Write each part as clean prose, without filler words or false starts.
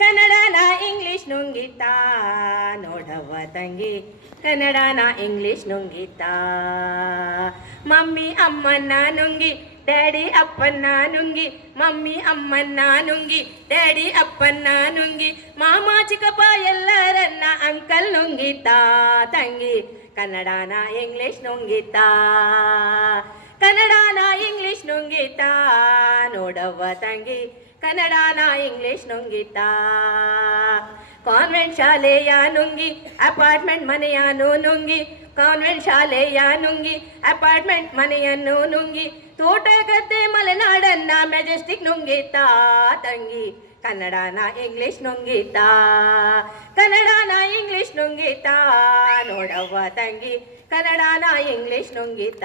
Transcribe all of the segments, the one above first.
ಕನ್ನಡನ ಇಂಗ್ಲಿಷ್ ನುಂಗಿತ ನೋಡವ್ವ ತಂಗಿ, ಕನ್ನಡನ ಇಂಗ್ಲಿಷ್ ನುಂಗಿತ. ಮಮ್ಮಿ ಅಮ್ಮನ್ನ ನುಂಗಿ, ಡ್ಯಾಡಿ ಅಪ್ಪನ್ನ ನುಂಗಿ, ಮಮ್ಮಿ ಅಮ್ಮನ್ನ ನುಂಗಿ, ಡ್ಯಾಡಿ ಅಪ್ಪನ್ನ ನುಂಗಿ, ಮಾಮ ಚಿಕ್ಕಪ್ಪ ಎಲ್ಲರನ್ನ ಅಂಕಲ್ ನುಂಗಿತ ತಂಗಿ, ಕನ್ನಡನ ಇಂಗ್ಲಿಷ್ ನುಂಗಿತ. ಕನ್ನಡನ ಇಂಗ್ಲಿಷ್ ನುಂಗಿತ ನೋಡವ್ವ ತಂಗಿ, ಕನ್ನಡನ ಇಂಗ್ಲಿಷ್ ನುಂಗಿತ. ಕಾನ್ವೆಂಟ್ ಶಾಲೆಯ ನುಂಗಿ, ಅಪಾರ್ಟ್ಮೆಂಟ್ ಮನೆಯನ್ನು ನುಂಗಿ, ಕಾನ್ವೆಂಟ್ ಶಾಲೆಯ ನುಂಗಿ, ಅಪಾರ್ಟ್ಮೆಂಟ್ ಮನೆಯನ್ನು ನುಂಗಿ, ತೋಟ ಗದ್ದೆ ಮಲೆನಾಡನ್ನ ಮೆಜೆಸ್ಟಿಕ್ ನುಂಗಿತ ತಂಗಿ, ಕನ್ನಡನ ಇಂಗ್ಲಿಷ್ ನುಂಗಿತ. ಕನ್ನಡನ ಇಂಗ್ಲಿಷ್ ನುಂಗಿತ ನೋಡವ್ವ ತಂಗಿ, ಕನ್ನಡನ ಇಂಗ್ಲಿಷ್ ನುಂಗಿತ.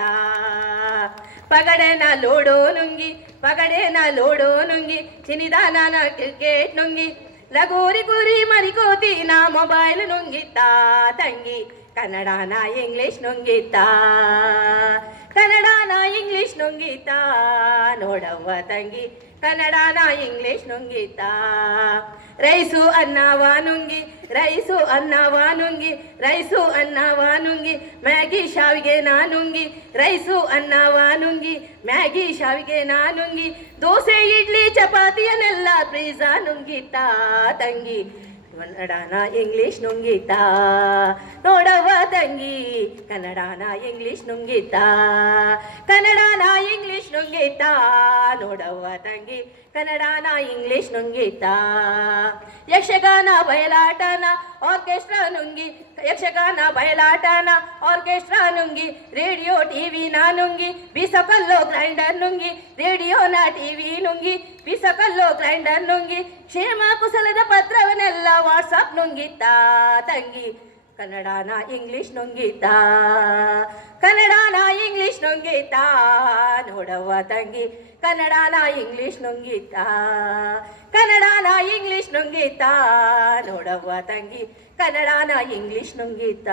ಪಗಡೆನ ಲೋಡೋ ನುಂಗಿ, ಪಗಡೆನ ಲೋಡೋ ನುಂಗಿ, ಚಿನಿದಾನ ಕ್ರಿಕೆಟ್ ನುಂಗಿ, ಲಗೋರಿ ಗುರಿ ಮರಿಕೋತಿನ ಮೊಬೈಲ್ ನುಂಗಿತ ತಂಗಿ, ಕನ್ನಡನ ಇಂಗ್ಲಿಷ್ ನುಂಗಿತ. ಕನ್ನಡನ ಇಂಗ್ಲಿಷ್ ನುಂಗಿತ ನೋಡವ್ವ ತಂಗಿ, ಕನ್ನಡನ ಇಂಗ್ಲಿಷ್ ನುಂಗಿತ. ರೈಸು ಅನ್ನವ ನುಂಗಿ, ರೈಸು ಅನ್ನವ ನುಂಗಿ, ರೈಸು ಅನ್ನವ ನುಂಗಿ, ಮ್ಯಾಗಿ ಶಾವಿಗೆ ನುಂಗಿ, ರೈಸು ಅನ್ನವ ನುಂಗಿ, ಮ್ಯಾಗಿ ಶಾವಿಗೆ ನುಂಗಿ, ದೋಸೆ ಇಡ್ಲಿ ಚಪಾತಿಯನ್ನೆಲ್ಲ ಪಿಜ್ಜಾ ನುಂಗಿತ ತಂಗಿ, ಕನ್ನಡನ ಇಂಗ್ಲಿಷ್ ನುಂಗಿತ ನೋಡವ್ವ ತಂಗಿ, ಕನ್ನಡನ ಇಂಗ್ಲಿಷ್ ನುಂಗಿತ. ಕನ್ನಡನ ಇಂಗ್ಲಿಷ್ ನುಂಗಿತ ನೋಡವ್ವ ತಂಗಿ, ಕನ್ನಡನ ಇಂಗ್ಲಿಷ್ ನುಂಗಿತ. ಯಕ್ಷಗಾನ ಬಯಲಾಟನ ಆರ್ಕೆಸ್ಟ್ರಾ ನುಂಗಿ, ಯಕ್ಷಗಾನ ಬಯಲಾಟನ ಆರ್ಕೆಸ್ಟ್ರಾ ನುಂಗಿ, ರೇಡಿಯೋ ಟಿವಿ ನುಂಗಿ, ಬಿಸಕಲ್ಲೋ ಗ್ರೈಂಡರ್ ನುಂಗಿ, ರೇಡಿಯೋನ ಟಿವಿ ನುಂಗಿ, ಬಿಸಕಲ್ಲೋ ಗ್ರೈಂಡರ್ ನುಂಗಿ, ಕ್ಷೇಮ ಕುಶಲದ ಪತ್ರವನ್ನೆಲ್ಲ ವಾಟ್ಸಪ್ ನುಂಗಿತ ತಂಗಿ, ಕನ್ನಡನ ಇಂಗ್ಲಿಷ್ ನುಂಗಿತ. ಕನ್ನಡನ ಇಂಗ್ಲಿಷ್ ನುಂಗಿತ ನೋಡವ್ವ ತಂಗಿ, ಕನ್ನಡನ ಇಂಗ್ಲಿಷ್ ನುಂಗಿತ. ಕನ್ನಡನ ಇಂಗ್ಲಿಷ್ ನುಂಗಿತ ನೋಡವ್ವ ತಂಗಿ, ಕನ್ನಡನ ಇಂಗ್ಲಿಷ್ ನುಂಗಿತ.